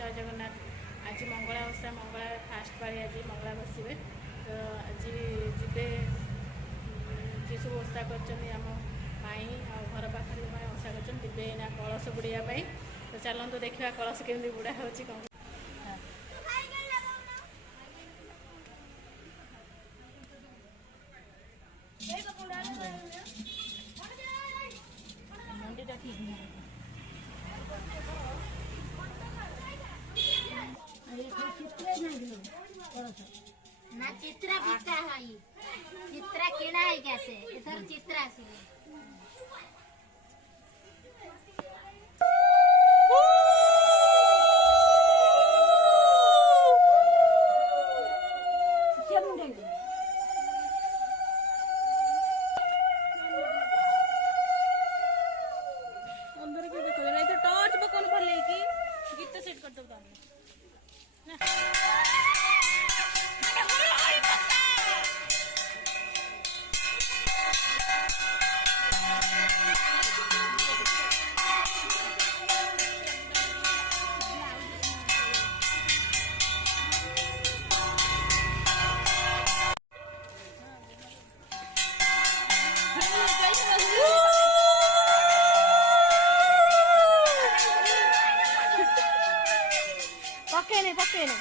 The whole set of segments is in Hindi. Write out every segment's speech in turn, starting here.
जय जगन्नाथ। आज मंगला ओषा मंगला फास्ट पाଳି आज मंगला बसवे तो आज जीवे जी सब ओषा करम माई आ घर पाखे जो मैंने ओषा करे ना कलश बुड़ाई तो चलते देखा कलश केमी बुड़ा हो कौन ना चित्रा बिका है चित्रा किना है कैसे इधर चित्रा से अंदर के देखो नहीं तो टॉर्च बकन भर लेकी गीत सेट कर दो पकेने पकेने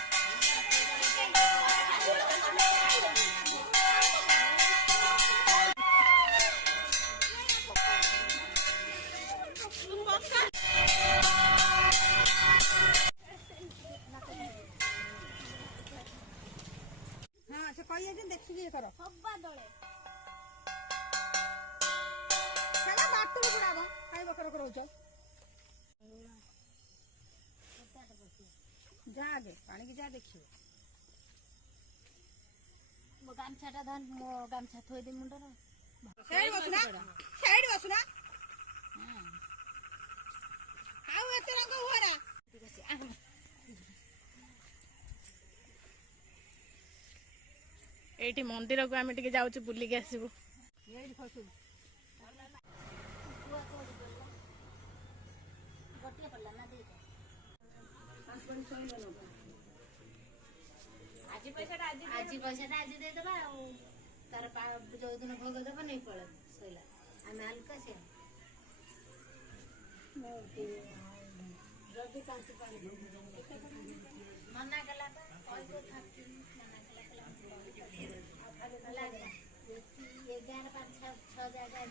हाँ से कहिए जे देखि ये करो हब्बा दळे चला बाटू बुड़ाबो खाइ बकर करौछ जा आगे पानी की जा देखियो मो गामछाटा धन मो गामछा थोइ दे मुंडर साइड बसुना हाउ एते रंग हुआरा एठी मंदिर को आमे टिके जाउछु बुल्ली के आसीबो एई खसु गटिया पड़ला ना दे आज पैसा आज दे दबा तार जो दिन भोग दबा नहीं पड़े सइला आमे हल्का से जल्दी कांची पानी मना कला कोई को थाकी मना कला ये गान 5-6 जगह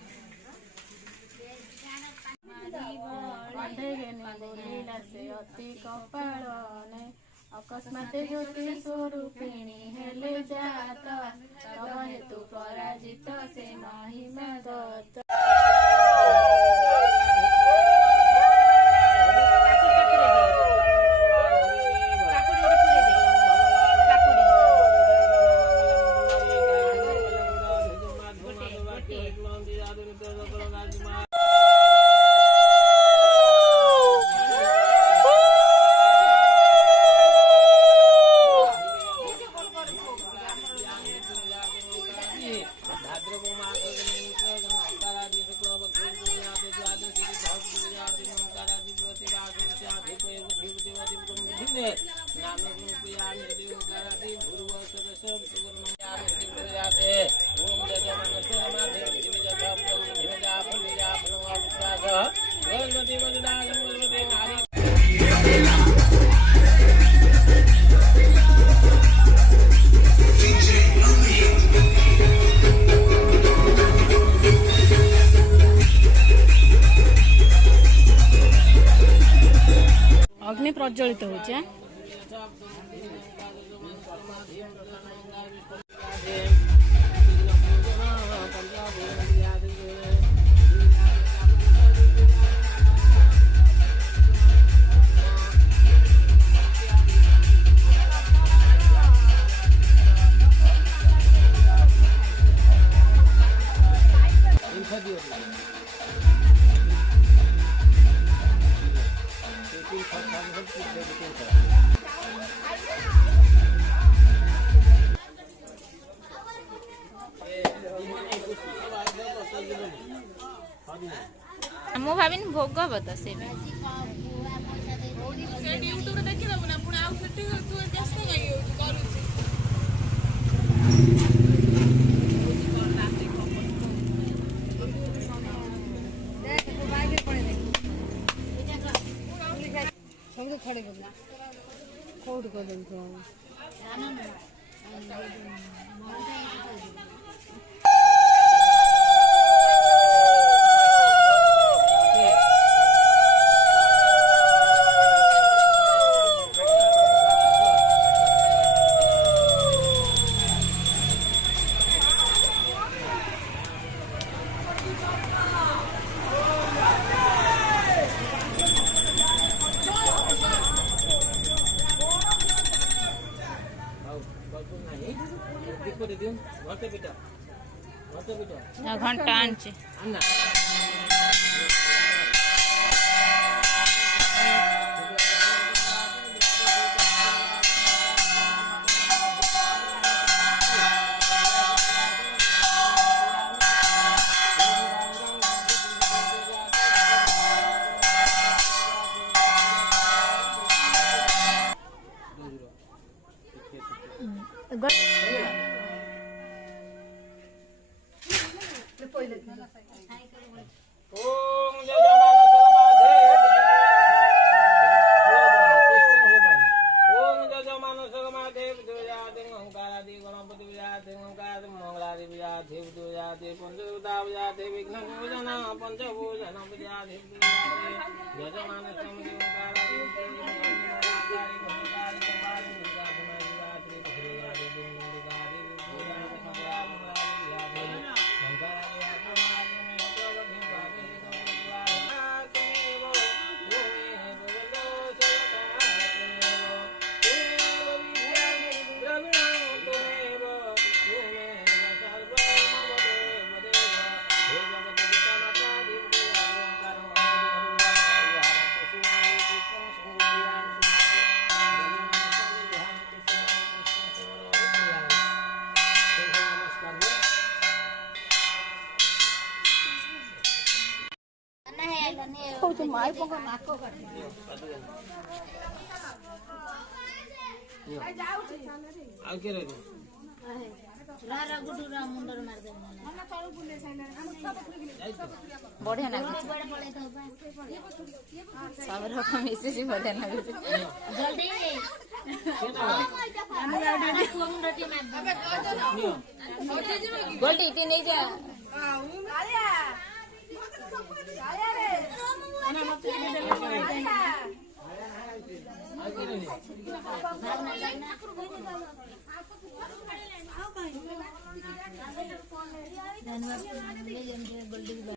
ये गान बोलीला से अति कपाळने अकस्मात ज्योति स्वरूपिणी हेले जाता तब हेतु पराजित से महिमा दत्त अग्नि प्रज्वलित होचे ମୁଁ ଭାବିନି ଭୋଗ ହବ ତ ସେ ୟୁଟ୍ୟୁବରେ ଦେଖିଦବୁ देख मोबाइल के पड़े सब खड़े कर कोड कर दे तो घंटा आनचे माई पको नाको कर बढ़िया लगे सब रकम मिसे बढ़िया लगे गोल्डी टी नहीं जा धन्यवाद।